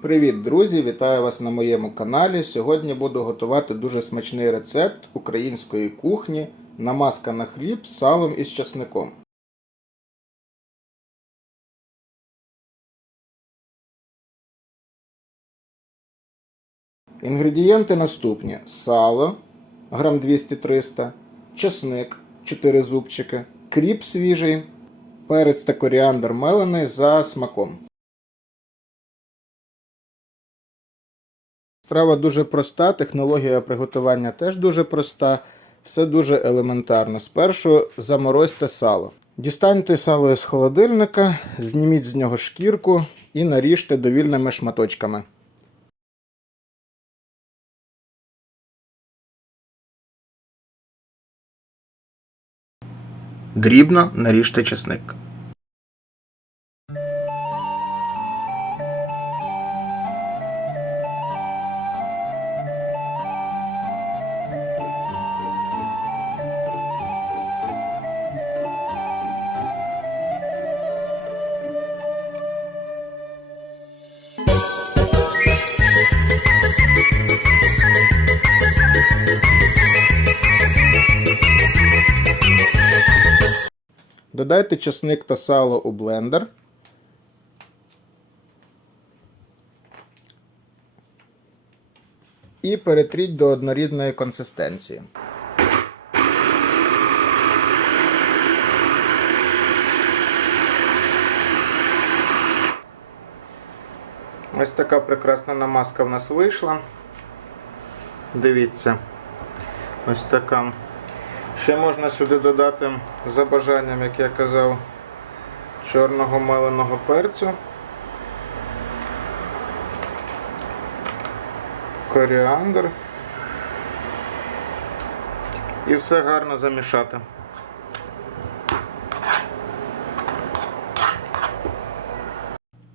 Привіт, друзі! Вітаю вас на моєму каналі. Сьогодні буду готувати дуже смачний рецепт української кухні намазка на хліб з салом і з часником. Інгредієнти наступні: сало грам 200-300, чесник 4 зубчики, кріп свіжий, перець та коріандр мелений за смаком. Справа дуже проста, технологія приготування теж дуже проста, все дуже елементарно. Спершу заморозьте сало. Дістаньте сало з холодильника, зніміть з нього шкірку і наріжте довільними шматочками. Дрібно наріжте чесник. Додайте чесник та сало у блендер. І перетріть до однорідної консистенції. Ось така прекрасна намазка в нас вийшла. Дивіться. Ось така. Ще можна сюди додати за бажанням, як я казав, чорного меленого перцю, коріандр і все гарно замішати.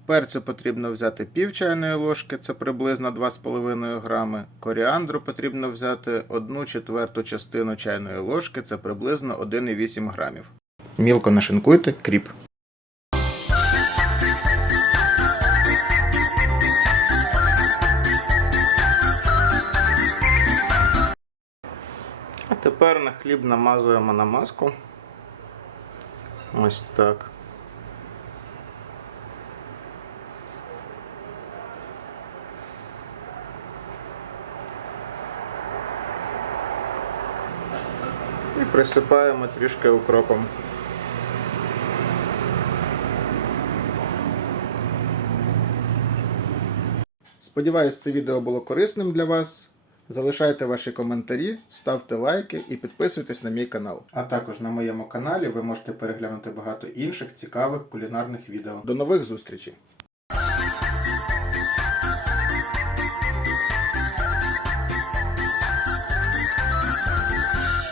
Перцю потрібно взяти пів чайної ложки, це приблизно 2,5 грами. Коріандру потрібно взяти 1 четверту частину чайної ложки, це приблизно 1,8 грамів. Мілко нашинкуйте кріп. А тепер на хліб намазуємо намазку. Ось так. І присипаємо трішки укропом. Сподіваюсь, це відео було корисним для вас. Залишайте ваші коментарі, ставте лайки і підписуйтесь на мій канал. А також на моєму каналі ви можете переглянути багато інших цікавих кулінарних відео. До нових зустрічей!